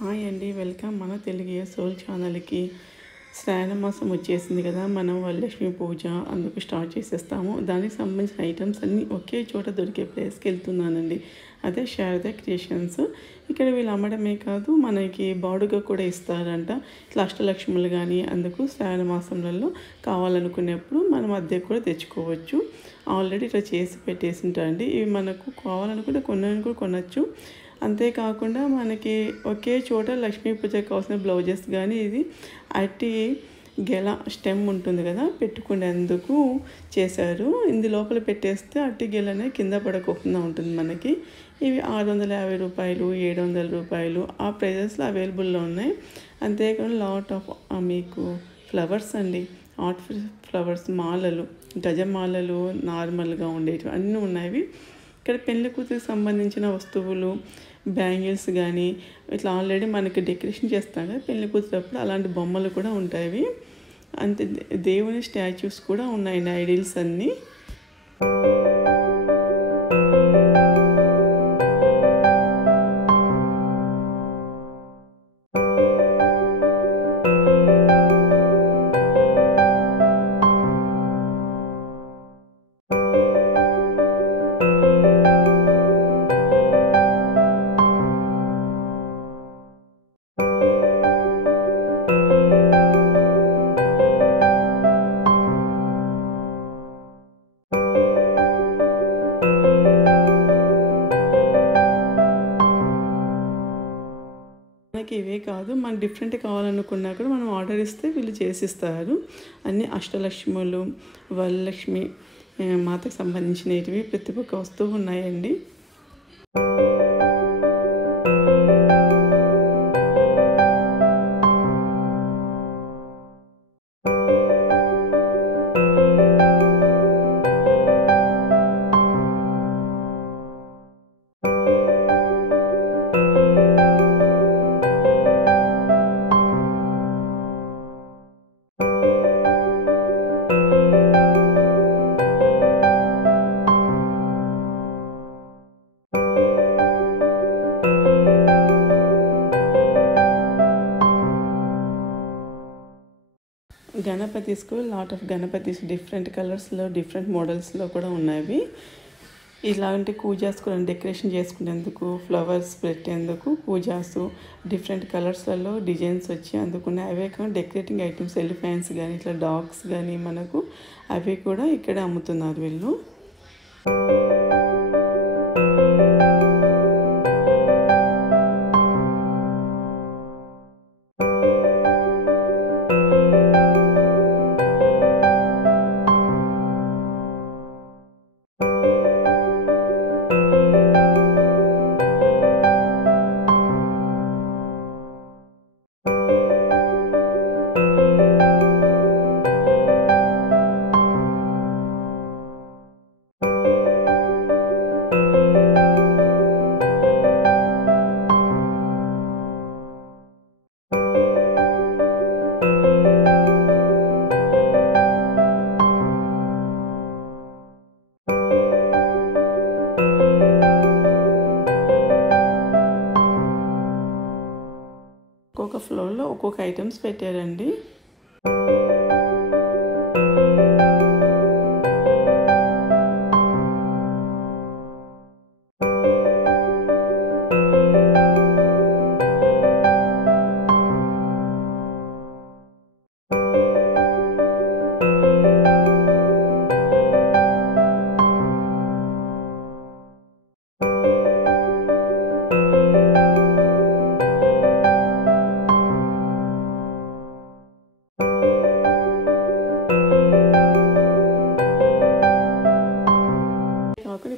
Hi అండి, welcome మన Telugu soul ఛానల్కి. శ్రావణ మాసం వచ్చేసింది కదా, మనం వరలక్ష్మి పూజ అందుకు స్టార్ట్ చేసేస్తాము. దానికి సంబంధించిన ఐటమ్స్ అన్నీ ఒకే చోట దొరికే ప్లేస్కి వెళ్తున్నానండి. అదే శారదా క్రియేషన్స్. ఇక్కడ వీళ్ళు అమ్మడమే కాదు, మనకి బాడుగా కూడా ఇస్తారంట. ఇట్లా అష్టలక్ష్ములు కానీ అందుకు శ్రావణ మాసంలో కావాలనుకునేప్పుడు మనం అద్దెకు కూడా తెచ్చుకోవచ్చు. ఆల్రెడీ ఇట్లా చేసి పెట్టేసి ఉంటారండి. ఇవి మనకు కావాలనుకుంటే కొనచ్చు. అంతేకాకుండా మనకి ఒకే చోట లక్ష్మీ పూజకు కావాల్సిన బ్లౌజెస్ కానీ ఇది అట్టి గెల స్టెమ్ ఉంటుంది కదా, పెట్టుకునేందుకు చేశారు. ఇందు లోపల పెట్టేస్తే అట్టి గెల అనేది కింద పడకోకుండా ఉంటుంది మనకి. ఇవి 650 రూపాయలు, 700 రూపాయలు ఆ ప్రైజెస్లో అవైలబుల్లో ఉన్నాయి. అంతేకాకుండా లాట్ ఆఫ్ మీకు ఫ్లవర్స్ అండి, ఆర్ట్ ఫ్లవర్స్ మాలలు, గజమాలలు నార్మల్గా ఉండేవి అన్నీ ఉన్నాయి. ఇక్కడ పెళ్లి కూతురికి సంబంధించిన వస్తువులు, బ్యాంగిల్స్ కానీ ఇట్లా ఆల్రెడీ మనకి డెకరేషన్ చేస్తాం కదా పెళ్లి కూతురప్పుడు, అలాంటి బొమ్మలు కూడా ఉంటాయి. అంతే దేవుని స్టాచ్యూస్ కూడా ఉన్నాయండి, ఐడిల్స్ అన్నీ. మనకి ఇవే కాదు, మనకు డిఫరెంట్ కావాలనుకున్నా కూడా మనం ఆర్డర్ ఇస్తే వీళ్ళు చేసిస్తారు. అన్ని అష్టలక్ష్ములు, వరలక్ష్మి మాతకు సంబంధించినవి ప్రతి ఒక్క వస్తువు ఉన్నాయండి. గణపతిస్కు లాట్ ఆఫ్ గణపతిస్ డిఫరెంట్ కలర్స్లో, డిఫరెంట్ మోడల్స్లో కూడా ఉన్నాయి. ఇలాంటి పూజాస్ కూడా డెకరేషన్ చేసుకునేందుకు, ఫ్లవర్స్ పెట్టేందుకు పూజాసు డిఫరెంట్ కలర్స్లలో డిజైన్స్ వచ్చి అందుకున్నాయి. అవే కానీ డెకరేటింగ్ ఐటమ్స్, ఎలిఫెంట్స్ కానీ ఇట్లా డాగ్స్ కానీ మనకు అవి కూడా ఇక్కడ అమ్ముతున్నారు వీళ్ళు. ఒక్కొక్క ఫ్లోర్లో ఒక్కొక్క ఐటమ్స్ పెట్టారండి.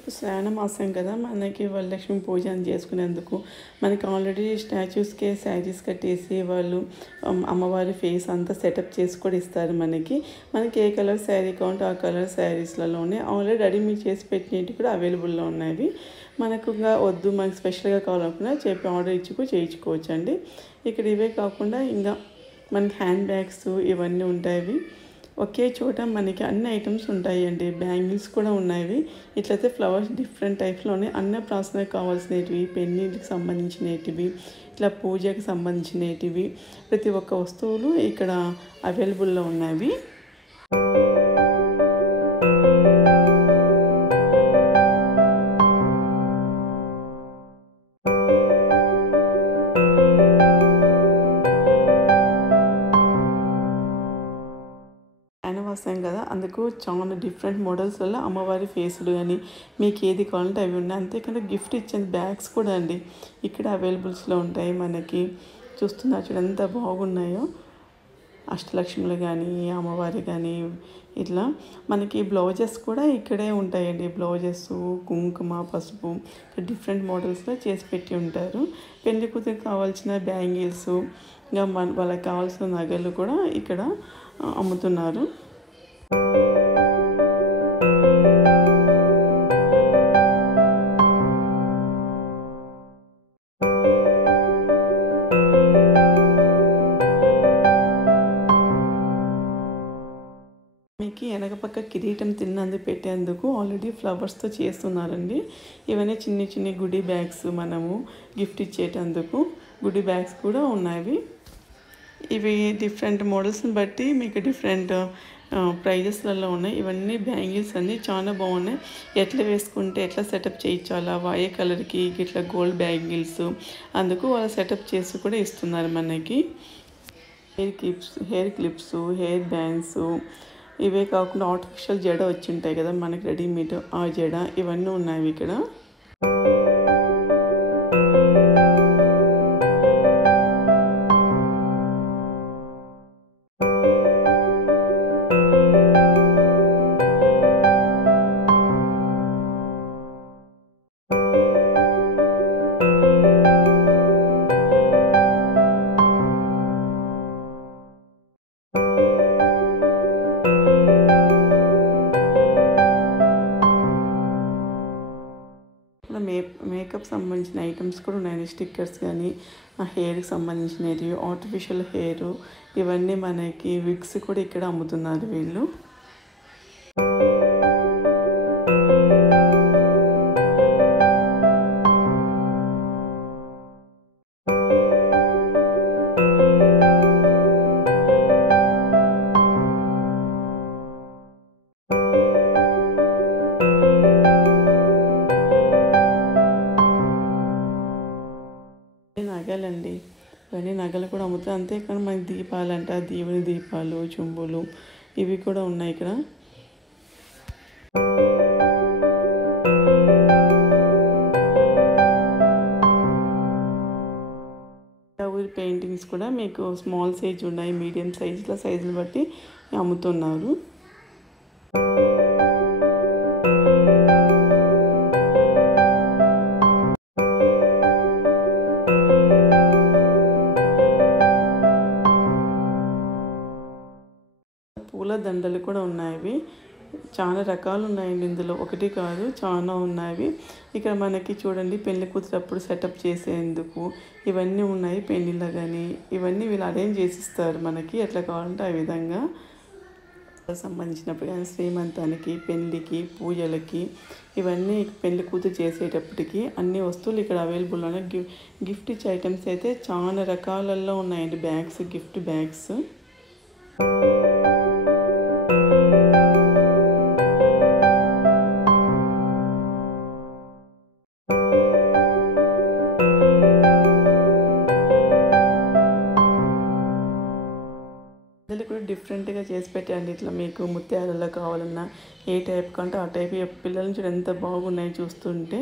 ఇప్పుడు శ్రావణ మాసం కదా, మనకి వరలక్ష్మి పూజ చేసుకునేందుకు మనకి ఆల్రెడీ స్టాచ్యూస్కే శారీస్ కట్టేసి వాళ్ళు అమ్మవారి ఫేస్ అంతా సెటప్ చేసి కూడా ఇస్తారు. మనకి ఏ కలర్ శారీ కావాలంటే ఆ కలర్ శారీస్లలోనే ఆల్రెడీ రెడీమేడ్ చేసి పెట్టినవి కూడా అవైలబుల్లో ఉన్నాయి. మనకు వద్దు, మనకి స్పెషల్గా కావాలనుకున్నా చెప్పి ఆర్డర్ ఇచ్చి చేయించుకోవచ్చు అండి. ఇక్కడ ఇవే కాకుండా ఇంకా మనకి హ్యాండ్ బ్యాగ్స్ ఇవన్నీ ఉంటాయి. ఒకే చోట మనకి అన్ని ఐటమ్స్ ఉంటాయండి. బ్యాంగిల్స్ కూడా ఉన్నాయి. ఇట్లయితే ఫ్లవర్స్ డిఫరెంట్ టైప్స్లోనే అన్నప్రాసనకు కావాల్సినవి, పెళ్ళిళ్ళకి సంబంధించినవి, ఇట్లా పూజకి సంబంధించినవి ప్రతి ఒక్క వస్తువులు ఇక్కడ అవైలబుల్లో ఉన్నవి. శ్రావణ కదా, అందుకు చాలా డిఫరెంట్ మోడల్స్లలో అమ్మవారి ఫేసులు కానీ మీకు ఏది కావాలంటే అవి ఉన్నాయి. అంతేకాకుండా గిఫ్ట్ ఇచ్చిన బ్యాగ్స్ కూడా అండి ఇక్కడ అవైలబుల్స్లో ఉంటాయి. మనకి చూస్తున్నారు చూడ ఎంత బాగున్నాయో, అష్టలక్ష్ములు కానీ అమ్మవారి కానీ ఇట్లా మనకి బ్లౌజెస్ కూడా ఇక్కడే ఉంటాయండి. బ్లౌజెస్ కుంకుమ పసుపు డిఫరెంట్ మోడల్స్లో చేసి పెట్టి ఉంటారు. పెళ్లి కూతురికి కావాల్సిన బ్యాంగిల్స్ ఇంకా వాళ్ళకి కావాల్సిన నగలు కూడా ఇక్కడ అమ్ముతున్నారు. మీకు వెనక పక్క కిరీటం తిన్నందుకు పెట్టేందుకు ఆల్రెడీ ఫ్లవర్స్తో చేస్తున్నారండి. ఇవన్నీ చిన్ని చిన్ని గుడి బ్యాగ్స్ మనము గిఫ్ట్ ఇచ్చేటందుకు గుడి బ్యాగ్స్ కూడా ఉన్నాయి. ఇవి డిఫరెంట్ మోడల్స్ని బట్టి మీకు డిఫరెంట్ ప్రైజెస్లలో ఉన్నాయి. ఇవన్నీ బ్యాంగిల్స్ అన్నీ చాలా బాగున్నాయి. ఎట్లా వేసుకుంటే ఎట్లా సెటప్ చేయించాలా ఏ కలర్కి ఇట్లా గోల్డ్ బ్యాంగిల్స్ అందుకు వాళ్ళు సెటప్ చేసి కూడా ఇస్తున్నారు. మనకి హెయిర్ క్లిప్స్ హెయిర్ బ్యాండ్స్ ఇవే కాకుండా ఆర్టిఫిషియల్ జడ వచ్చి ఉంటాయి కదా మనకి రెడీమేడ్ ఆ జడ ఇవన్నీ ఉన్నాయి ఇక్కడ. మేకప్ సంబంధించిన ఐటమ్స్ కూడా ఉన్నాయి. స్టిక్కర్స్ కానీ హెయిర్కి సంబంధించినవి ఆర్టిఫిషియల్ హెయిర్ ఇవన్నీ మనకి విగ్స్ కూడా ఇక్కడ అమ్ముతున్నారు వీళ్ళు. నగలండి ఇవన్నీ నగలు కూడా అమ్ముతారు. అంతేకాని మనకి దీపాలంట దేవుని దీపాలు చుంబులు ఇవి కూడా ఉన్నాయి ఇక్కడ. ఊరి పెయింటింగ్స్ కూడా మీకు స్మాల్ సైజ్ ఉన్నాయి, మీడియం సైజులు బట్టి అమ్ముతున్నారు. పూల దండలు కూడా ఉన్నాయి. చాలా రకాలు ఉన్నాయండి ఇందులో, ఒకటి కాదు చాలా ఉన్నాయి. ఇక్కడ మనకి చూడండి పెళ్లి కూతురప్పుడు సెటప్ చేసేందుకు ఇవన్నీ ఉన్నాయి. పెళ్లిళ్ళ కానీ ఇవన్నీ వీళ్ళు అరేంజ్ చేసిస్తారు మనకి ఎట్లా కావాలంటే ఆ విధంగా. సంబంధించినప్పుడు కానీ శ్రీమంతానికి పెళ్ళికి పూజలకి ఇవన్నీ పెళ్లి కూతురు చేసేటప్పటికి అన్ని వస్తువులు ఇక్కడ అవైలబుల్ ఉన్నాయి. గిఫ్ట్ ఇచ్చే ఐటమ్స్ అయితే చాలా రకాలలో ఉన్నాయండి. బ్యాగ్స్ గిఫ్ట్ బ్యాగ్స్ కూడా డిఫరెంట్గా చేసి పెట్టండి. ఇట్లా మీకు ముత్యాలలో కావాలన్నా ఏ టైప్ కంటే ఆ టైప్ పిల్లల నుంచి ఎంత బాగున్నాయి చూస్తుంటే.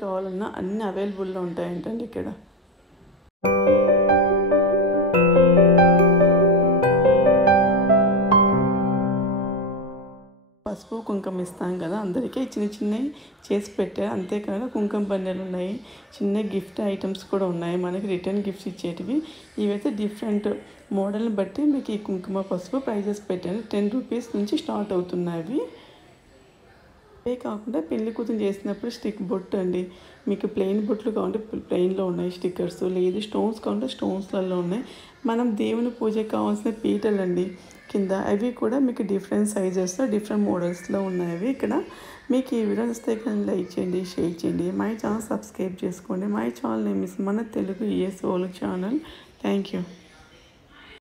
కావాలన్నా అన్ని అవైలబుల్లో ఉంటాయంటండి ఇక్కడ. పసుపు కుంకుమ ఇస్తాం కదా అందరికీ చిన్న చిన్నవి చేసి పెట్టారు. అంతేకాదు కుంకుమ బండలు ఉన్నాయి, చిన్న గిఫ్ట్ ఐటమ్స్ కూడా ఉన్నాయి. మనకి రిటర్న్ గిఫ్ట్స్ ఇచ్చేటివి ఇవైతే డిఫరెంట్ మోడల్ని బట్టి మీకు ఈ కుంకుమ పసుపు ప్రైజెస్ పెట్టాను. 10 రూపీస్ నుంచి స్టార్ట్ అవుతున్నాయి. అవే కాకుండా పెళ్లి కూతురు చేసినప్పుడు స్టిక్ బొట్టు అండి. మీకు ప్లెయిన్ బొట్లు కావాలంటే ప్లెయిన్‌లో ఉన్నాయి స్టిక్కర్స్. లేదు స్టోన్స్ కావాలంటే స్టోన్స్‌లలో ఉన్నాయి. మనం దేవుని పూజకి కావాల్సిన పీటలండి కింద. అవి కూడా మీకు డిఫరెంట్ సైజెస్‌లో, డిఫరెంట్ మోడల్స్‌లో ఉన్నాయి ఇక్కడ. మీకు ఈ వీడియో నచ్చితే కనుక లైక్ చేయండి, షేర్ చేయండి. మై ఛానల్ సబ్స్క్రైబ్ చేసుకోండి. మై ఛానల్ నేమ్ ఇస్ మన Telugu soul channel. Thank you.